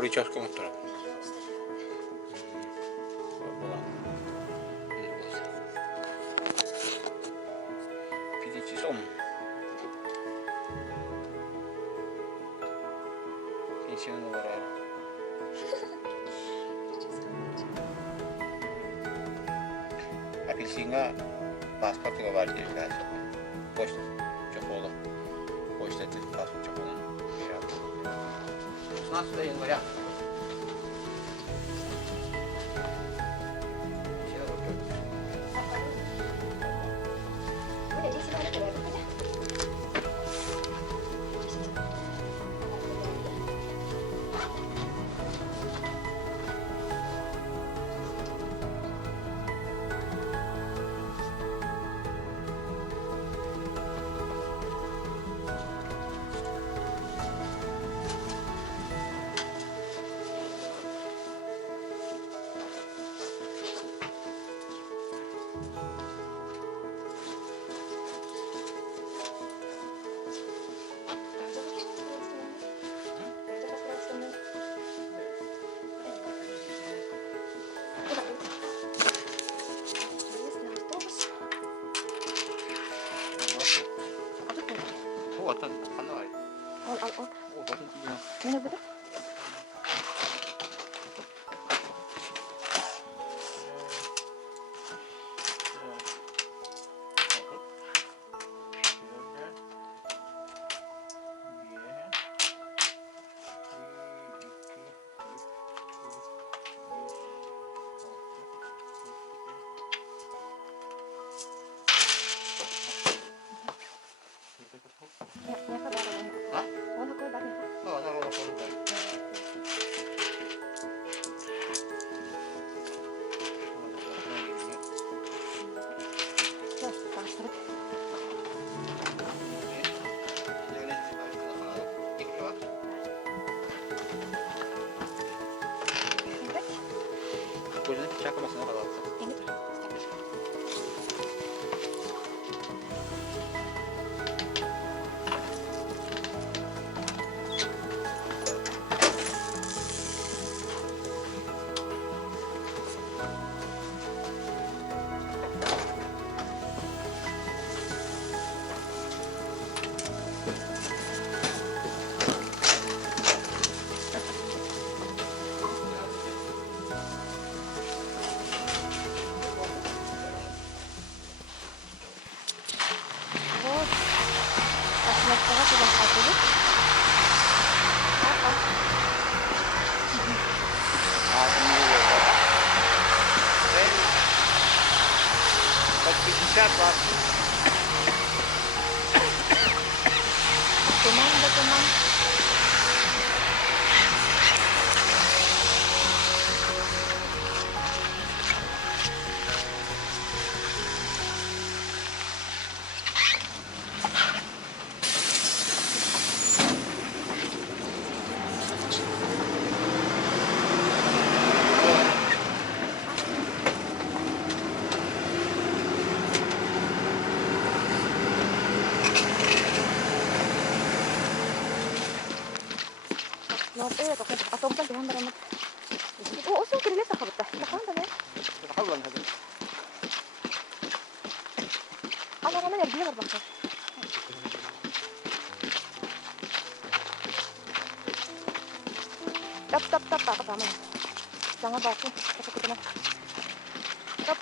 りちゃうかもったら。Piditjes om. Finns ju några där. Apelsinga pasportuga var diye geldi. Boş çok oldu. Boş dedi pasport çok oldu. Nasıl da yeni var ya? Ini betul? Teman. أصلا كمان برا أصلا كده لسه خبطتها الحمد لله حلوة هذا. أنا كمان يرجع 14 tap apa jangan baku aku teman tap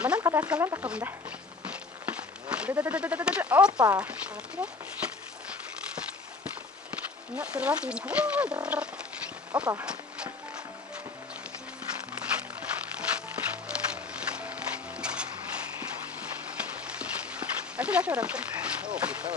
mana kata sekalian tak benda opa nak keluar sini opa Aku dah sorang. Oh, kita.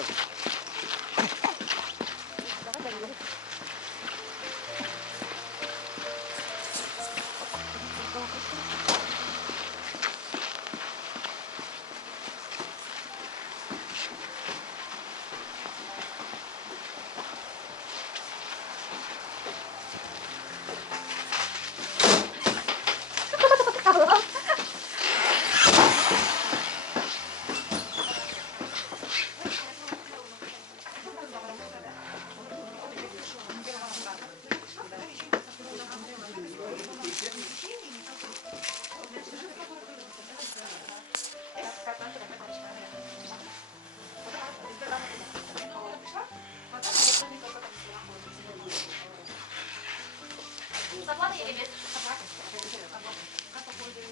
Оплата или без?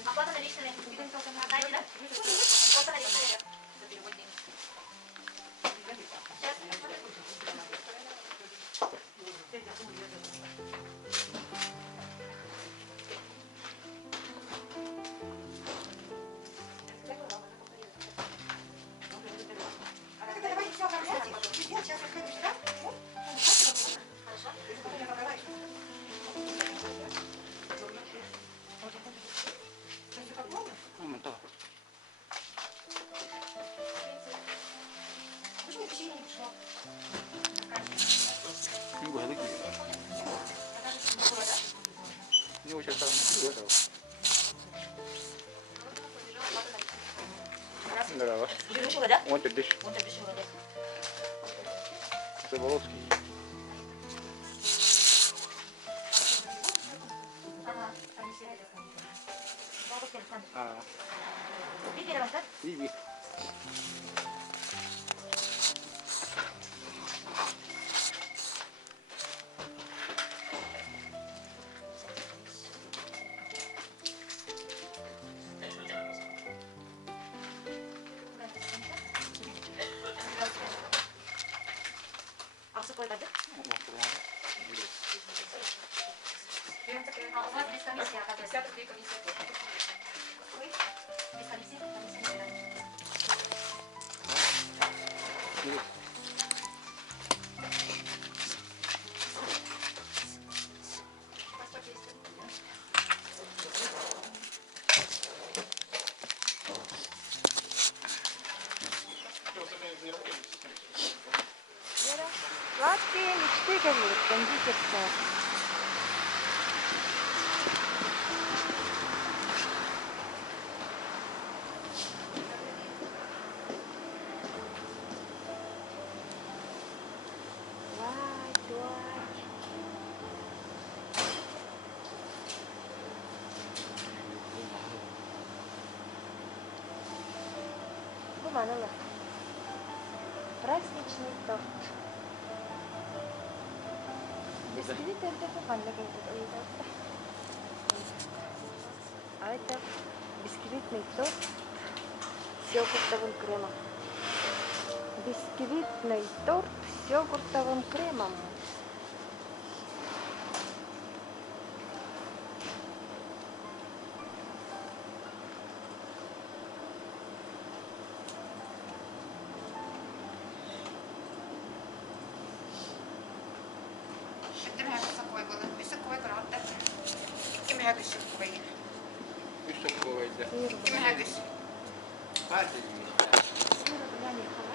Оплата наличными. Знаете, да? Оплата наличными. За перевод денег. Сейчас. 이거 해야 되겠네. 이거 제가 이거 Здорово. Дешево, да? Вот это дышь. Вот это дешево, да? Заболоский. Ага, там все это. Бабушка Александр. А, Видели вас, да? Иви. А сухой воды? А у вас без комиссии, оказывается. 50 рублей комиссия. Ой, без комиссии? Комиссия не берем. Паспорт есть? Сладкие мечты, говорит, кондитерская. Gimana lah? Праздничный торт. Бисквиты это папанда какой-то. А это бисквитный торт с йогуртовым кремом. Бисквитный торт с йогуртовым кремом. Что такое это? Сыр Пальцы. я не хала.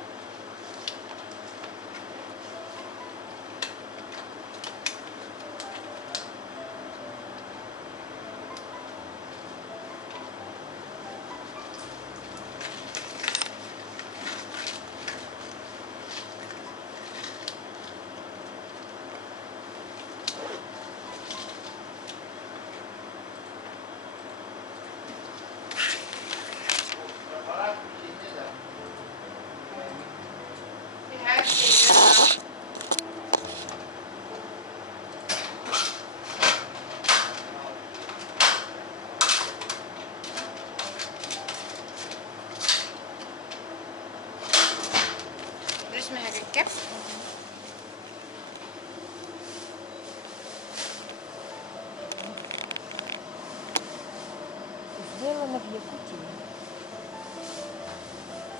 Сделано в Якутии.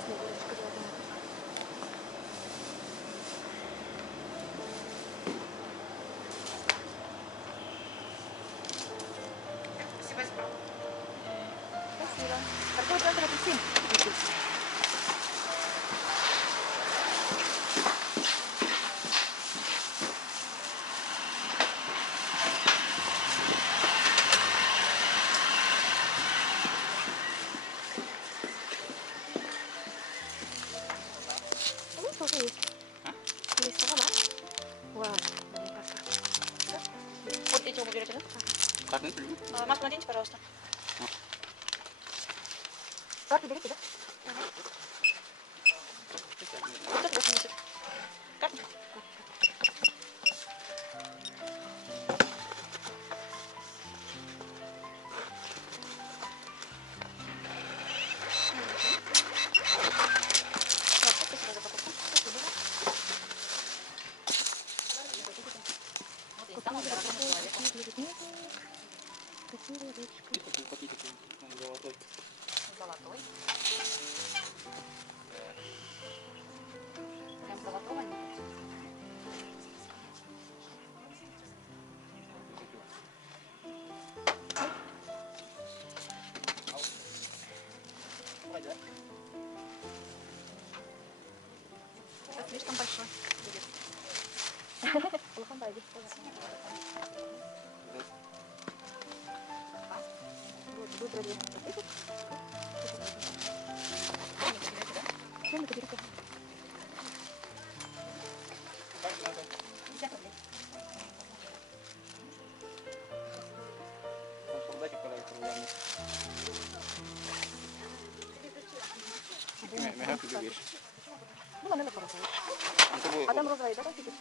Снегурочка рядом. Спасибо. Какой завтра апельсин? Ну, тоже есть. Есть салат. Вау, мне пока. Вот эти оба берете, да? Как не люблю. Маску наденьте, пожалуйста. Карты берите, да? Вот это 80. Как? Там он дорогой человек. Красивая ручка. И такой пакетик, он золотой. Золотой. Прям золотого нет. Это слишком большой будет. Телефон дай, вот, будет вроде пакетик. Чем это берете? 50 рублей. Там солдатик подается рублями. Мягко бегаешь. Ну, наверное, порозовый. Это будет... А там розовый, да, там сидит?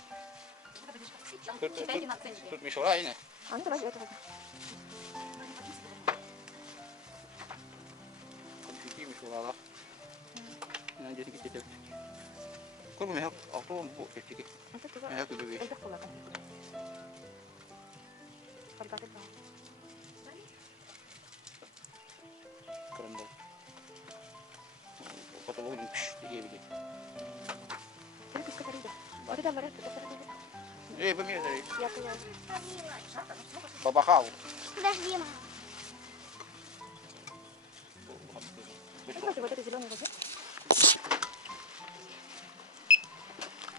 Считайте на ценнике. Тут мешала, не? А, ну давай это возьмем. Конфетти мешала, да? Я надеюсь, не кетчуп. Курбу мягко, а кто он будет кетчуп? Это тоже. Мягко бегаешь. Это кола конфетти. Фольга такая. Карандаш. Потом будем видеть. Ты писка корида. Вот это ларек, это корида. Эй, померяй. Я поняла. Бабахал. Подожди, мама. Попробуйте вот это зеленый возьми.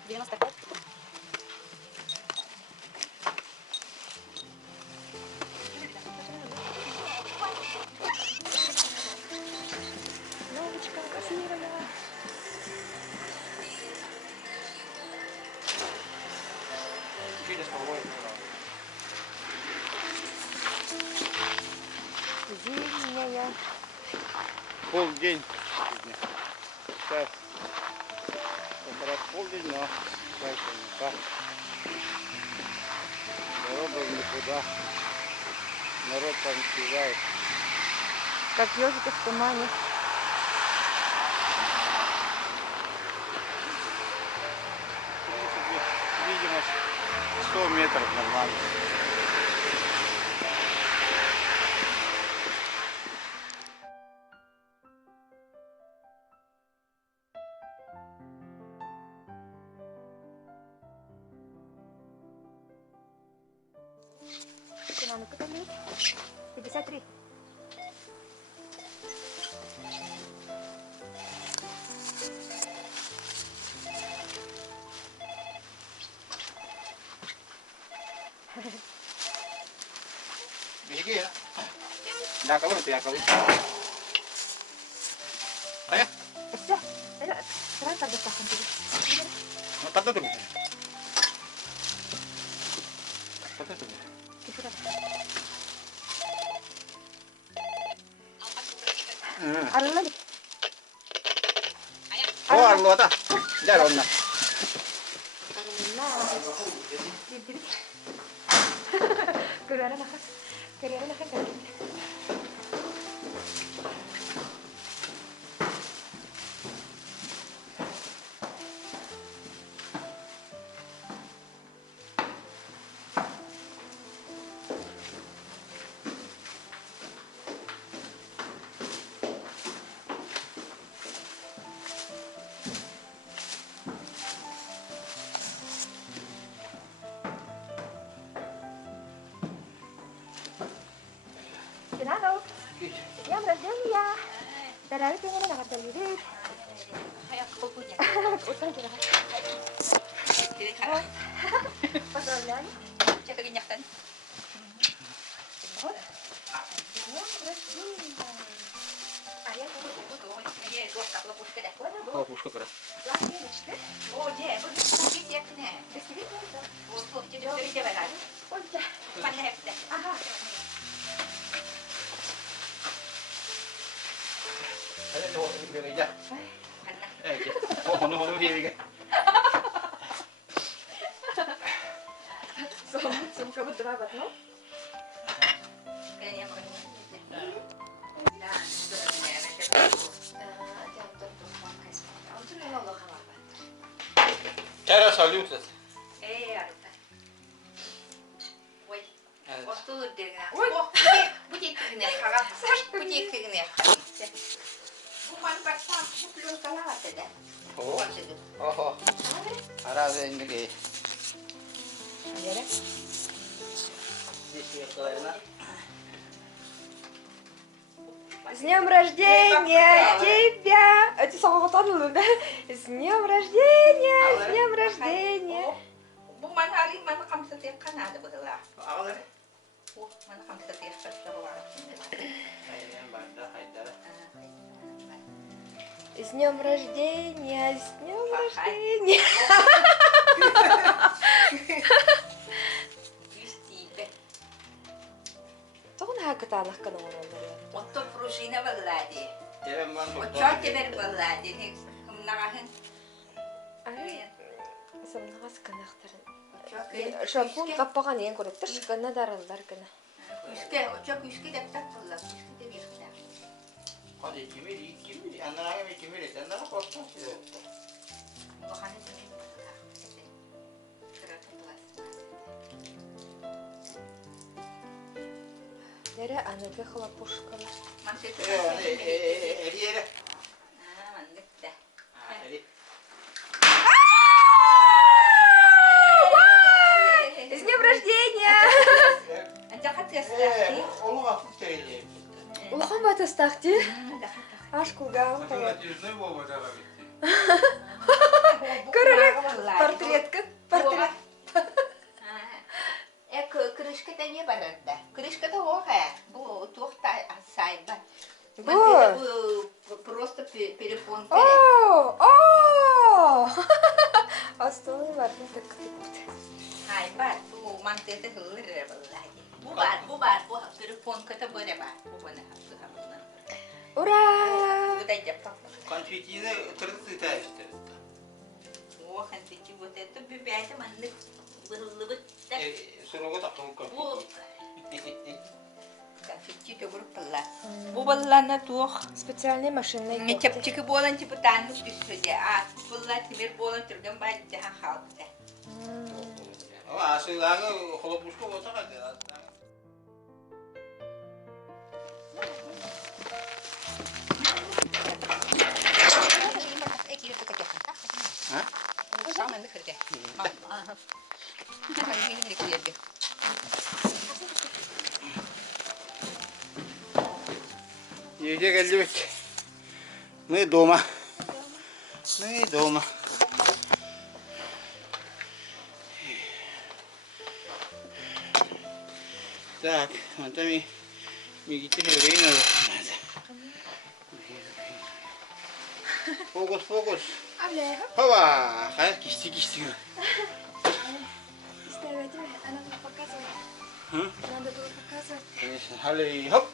95. Новочка, красивая. Через половой. Зимняя. Полдень. Сейчас. Как раз полдень, но дальше никак. Дорога никуда. Народ там съезжает. Как ежики в тумане. В принципе, видимость 100 метров нормально. Динамика там есть. 53. Беги, а? Да, кого ты, я кого? А я? Все. Давай так доставком тебе. Ну, тогда ты будешь. Тогда ты будешь. Ты сюда. Арылали. О, Арлота. Да, ровно. Keluaran akan kaki. Kinakaw. Yang rajanya. Dari pengen nak terlibat. Hayat kulturnya. Utang kira. Jadi kan. Pasalan. Jaga kenyatan. Ayah kamu Betul. Iya, dua tak lepas ke dah. О, пушка кра. lagi mesti. Oh, dia begitu dia kena. Di kan. Untuk jadi dari dia kan. Udah. Mana hektar. Aha. Ada cowok ini biar aja. Mana. Hono dia juga. Сумка вот дрова, ну? Kayaknya makan. Nah, Cara salute. harta. Тиккигне. Буман патсам плюн калаате да. О. Ого. Арада индиге. Аляра. Здесь я клаена. С днем рождения тебя! Это самого тоннула, да? С днем рождения! С днем рождения! Буман хари ман камса теккана да бодала. Алар. О, ман камса теккана шарва. Айнен банда хайдара. С днем рождения! С днем рождения! Юстипе. Тоон хакатанах канонолар. Отто пружина баллади. Терем ман бо. Очоте бер баллади. Ник нагахан. Самнагас канахтарын. Шампун каппаган ең көрөптөр шкана даралдар кана. Үске, очок үске деп таппылла. Үске деп ихта. Hadi kimi anlara mı kimi de sen daha korktun ki de. Оханы тэмээ балла. Кырата плас. Нэрэ анага хлопушкалар. Мантек. Eriye. Мандекта. Eri. С днем рождения! Анта хатыста. Onu hafif söyleyeyim. Улахан батастахти. Ашкуга. Натяжной Вова дала ведь. Көрөрөк портретка. Портрет. Крышката не барадда. Крышката оха. Бу тухта сайба. Бу. Просто перепон. О! Астолы бар тек. Хайба. Бу мантете хылыр баллади. Бу перепон ката боре бар. Бу бана. Ура! Будай жаппа. Konfetini tırtık işte. О, хантики вот это бибята мандык. Бырылыбыт. Sunugu taktım Бу konfeti. конфетти төгүр пылла. Бу баллана туох. Специальный машинный Не чепчики болан типа тану пишуде. А пылла тимир болан түргөн бай жаха халкта. Ama aslında kolopuşku olsa kadar. Ha? Самое нахрде. Ага. Не куяби. Yüce geldik. Мы дома. Мы дома. Так, вот там и время. Фокус, фокус. Абля. Опа! Hayır, kişti. Ставите, она тут показывает. Hı? Надо было показывать. Конечно, hadi hop.